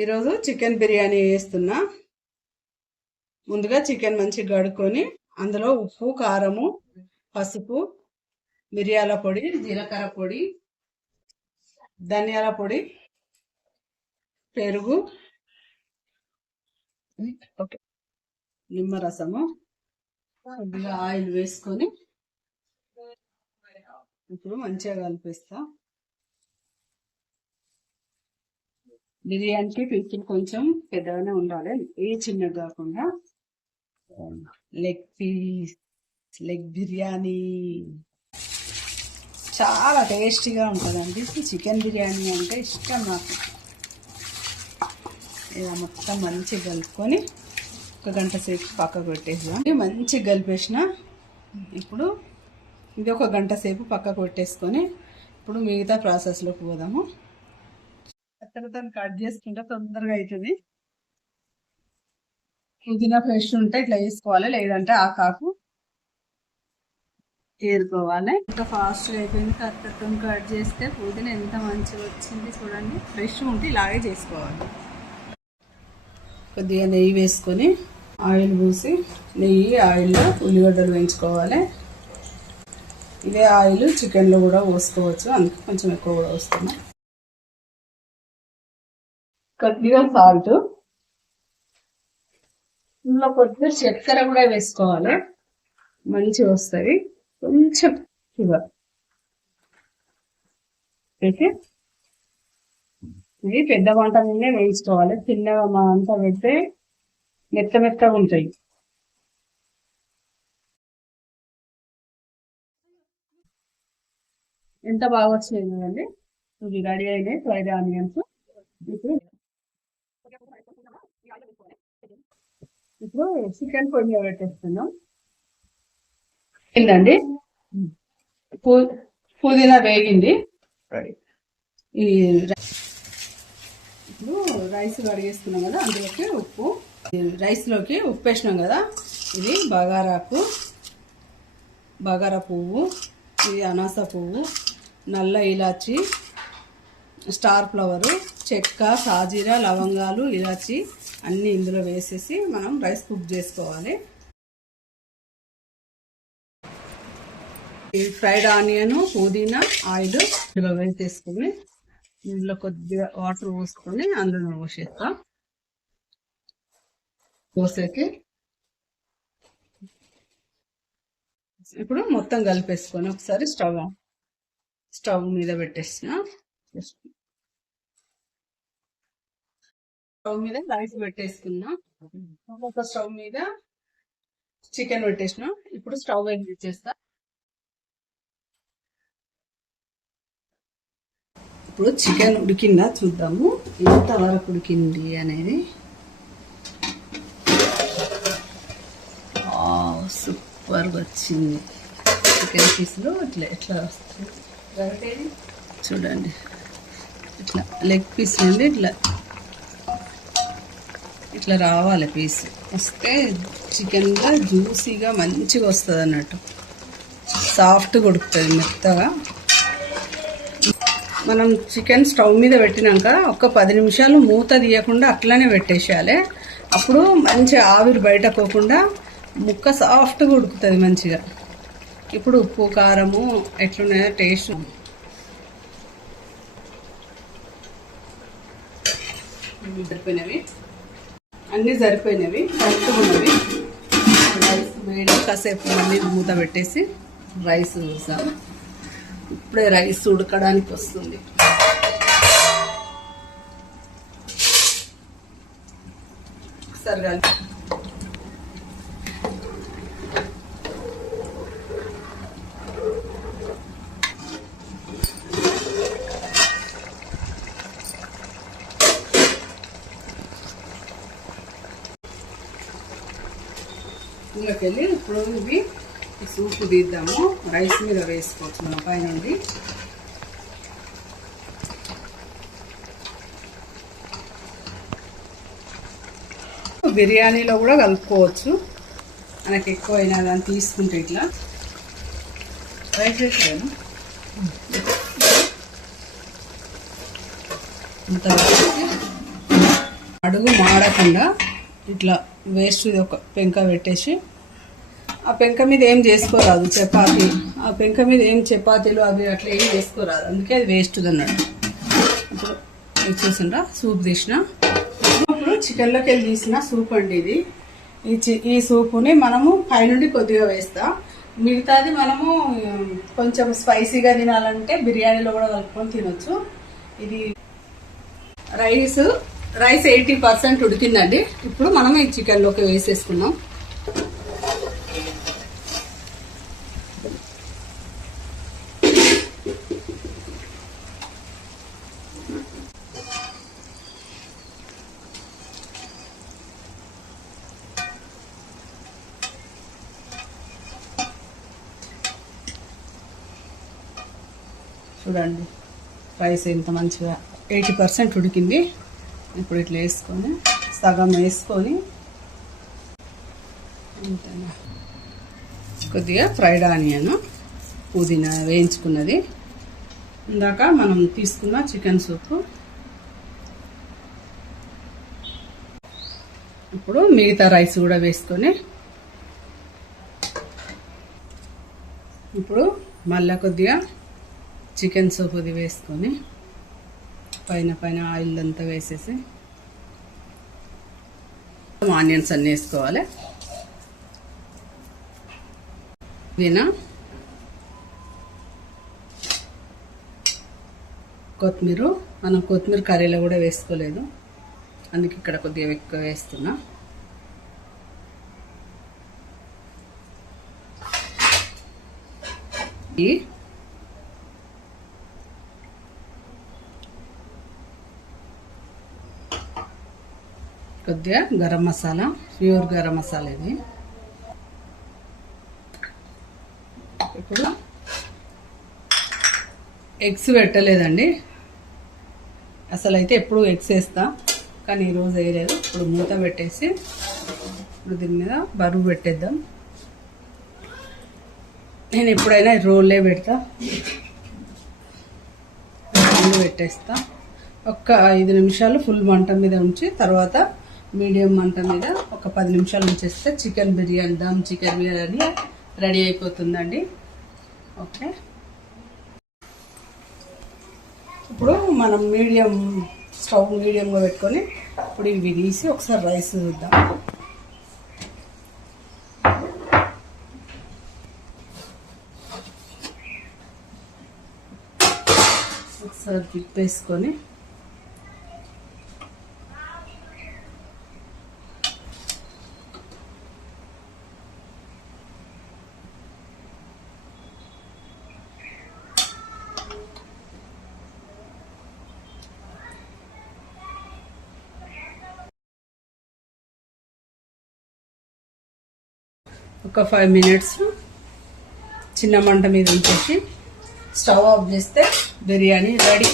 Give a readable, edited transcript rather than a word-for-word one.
ఈరోజు చికెన్ బిర్యానీ చేస్తున్నా. ముందుగా చికెన్ మంచిగా కడుక్కొని అందులో ఉప్పు, కారము, పసుపు, మిరియాల పొడి, జీలకర్ర పొడి, ధనియాల పొడి, పెరుగు, నిమ్మరసము, కొద్దిగా ఆయిల్ వేసుకొని ఇప్పుడు మంచిగా కలిపిస్తా. బిర్యానీకి పీసులు కొంచెం పెద్దగానే ఉండాలి, ఏ చిన్నగా కాకుండా. లెగ్ బిర్యానీ చాలా టేస్టీగా ఉంటుందండి. చికెన్ బిర్యానీ అంటే ఇష్టం నాకు. ఇలా మొత్తం మంచిగా కలుపుకొని 1 గంట సేపు పక్కకు పెట్టేసాం. మంచిగా కలిపేసిన. ఇప్పుడు ఇది 1 గంట సేపు పక్కకు పెట్టేసుకొని ఇప్పుడు మిగతా ప్రాసెస్లోకి పోదాము. దాన్ని కట్ చేసుకుంటే తొందరగా అవుతుంది. పుదీనా ఫ్రెష్ ఉంటే ఇట్లా వేసుకోవాలి, లేదంటే ఆకాకు ఏరుకోవాలి. ఇంకా ఫాస్ట్గా అయిపోయింది. కత్తెరతో కట్ చేస్తే పుదీనా ఎంత మంచిగా వచ్చింది చూడండి. ఫ్రెష్ ఉంటే ఇలాగే చేసుకోవాలి. కొద్దిగా నెయ్యి వేసుకొని ఆయిల్ పూసి ఆయిల్లో ఉల్లిగడ్డలు వేయించుకోవాలి. ఇదే ఆయిల్ చికెన్లో కూడా పోసుకోవచ్చు, అందుకే కొంచెం ఎక్కువ కూడా వస్తున్నాం. కొద్దిగా సాల్ట్, ఇందులో కొద్దిగా చక్కెర కూడా వేసుకోవాలి, మంచిగా వస్తుంది. కొంచెం షుగర్ అయితే ఇది పెద్ద వంట మీదే వేయించుకోవాలి. చిన్నగా మా అంతా పెడితే మెత్తగా ఉంటాయి. ఎంత బాగా వచ్చినాయి కదండి. ఇవి రెడీ అయినాయి ఫ్రైడ్ ఆనియన్స్. ఇప్పుడు చికెన్ పొయ్యి మీద పెట్టేస్తున్నాం. ఏంటండి, పుదీనా వేగింది. ఈ ఇప్పుడు రైస్ కడిగేసుకున్నాం కదా, అందులోకి రైస్లోకి ఉప్పు వేసినాం కదా. ఇది బగారా పువ్వు, ఇది అనాస పువ్వు, నల్ల ఇలాచి, స్టార్ ఫ్లవరు, చెక్క, సాజీరా, లవంగాలు, ఇలాచి అన్నీ ఇందులో వేసేసి మనం రైస్ కుక్ చేసుకోవాలి. ఈ ఫ్రైడ్ ఆనియన్, పుదీనా, ఆయిల్ ఇందులో వేసేసుకుని ఇందులో కొద్దిగా వాటర్ పోసుకొని అందులో పోసేస్తాం. పోసేకి ఇప్పుడు మొత్తం కలిపేసుకొని ఒకసారి స్టవ్ మీద పెట్టేసిన. స్టవ్ మీద రైస్ పెట్టేసుకున్నా. ఒక స్టవ్ మీద చికెన్ పెట్టేసిన. ఇప్పుడు స్టవ్ వెలిగించేస్తా. ఇప్పుడు చికెన్ ఉడికిందా చూద్దాము, ఎంత వరకు ఉడికింది అనేది. సూపర్గా వచ్చింది. చికెన్ పీసులు ఎట్లా వస్తాయి చూడండి. ఇట్లా లెగ్ పీస్ నుండి ఇట్లా రావాలి. పీస్ వస్తే చికెన్గా జ్యూసీగా మంచిగా వస్తుంది అన్నట్టు. సాఫ్ట్గా ఉడుకుతుంది, మెత్తగా. మనం చికెన్ స్టవ్ మీద పెట్టినాక ఒక 10 నిమిషాలు మూత తీయకుండా అట్లనే పెట్టేసేయాలి. అప్పుడు మంచి ఆవిరి బయట పోకుండా ముక్క సాఫ్ట్గా ఉడుకుతుంది మంచిగా. ఇప్పుడు ఉప్పు, కారము ఎట్లున్నాయో టేస్ట్ సరిపోయినవి, అన్నీ సరిపోయినవి, కరెక్ట్గా ఉన్నవి. రైస్ వేడి కాసేపు మళ్ళీ మూత పెట్టేసి రైస్ చూసాం. ఇప్పుడే రైస్ ఉడకడానికి వస్తుంది. సరిగా ఇందులోకెళ్ళి ఇప్పుడు ఇవి సూప్ తీద్దాము. రైస్ మీద వేసుకోవచ్చు మనం పైనుండి. బిర్యానీలో కూడా కలుపుకోవచ్చు, మనకి ఎక్కువైనా దాన్ని తీసుకుంటే. ఇట్లా రైస్ వేసాను. ఇంత అడుగు మాడకుండా ఇట్లా వేస్ట్ ఒక పెంక పెట్టేసి, ఆ పెంక మీద ఏం చేసుకోరాదు చపాతీ, ఆ పెంక మీద ఏం చపాతీలు అవి అట్లా ఏం చేసుకోరాదు, అందుకే అది వేస్ట్ అన్నట్టు. ఇప్పుడు చూసిండ్రా సూప్ తీసిన, ఇప్పుడు చికెన్లోకి వెళ్ళి తీసిన సూప్ అండి ఇది. ఈ సూపుని మనము పైనుండి కొద్దిగా వేస్తా, మిగతాది మనము కొంచెం స్పైసీగా తినాలంటే బిర్యానీలో కూడా కలుపుకొని తినొచ్చు. ఇది రైస్ 80% ఉడికిందండి. ఇప్పుడు మనం ఈ చికెన్లోకి వేసేసుకున్నాం. చూడండి రైస్ ఎంత మంచిగా 80% ఉడికింది. ఇప్పుడు ఇట్లా వేసుకొని సగం వేసుకొని కొద్దిగా ఫ్రైడ్ ఆనియన్, పుదీనా వేయించుకున్నది, ఇందాక మనం తీసుకున్న చికెన్ సూపు. ఇప్పుడు మిగతా రైస్ కూడా వేసుకొని ఇప్పుడు మళ్ళీ కొద్దిగా చికెన్ సూప్ ఇది వేసుకొని పైన ఆయిల్ అంతా వేసేసి ఆనియన్స్ అన్నీ వేసుకోవాలి. దీనా కొత్తిమీర, మనం కొత్తిమీర కర్రీలో కూడా వేసుకోలేదు, అందుకే ఇక్కడ కొద్దిగా ఎక్కువ వేస్తున్నా. కొద్దిగా గరం మసాలా, ప్యూర్ గరం మసాలా ఇది. ఇప్పుడు ఎగ్స్ పెట్టలేదండి, అసలు అయితే ఎప్పుడు ఎగ్స్ వేస్తా కానీ ఈరోజు వేయలేదు. ఇప్పుడు మూత పెట్టేసి ఇప్పుడు దీని మీద బరువు పెట్టేద్దాం. నేను ఎప్పుడైనా రోల్లే పెడతా, పెట్టేస్తా. ఒక 5 నిమిషాలు ఫుల్ మంట మీద ఉంచి తర్వాత మీడియం మంట మీద ఒక 10 నిమిషాలు ఉంచేస్తే chicken biryani, dum chicken biryani ready అయిపోతుందండి. ఓకే, ఇప్పుడు మనం స్టవ్ మీడియంగా పెట్టుకొని ఇప్పుడు ఇవి తీసి ఒకసారి రైస్ చూద్దాం. ఒకసారి తిప్పేసుకొని ఒక 5 మినిట్స్ చిన్న మంట మీద ఉంచేసి స్టవ్ ఆఫ్ చేస్తే బిర్యానీ రెడీ.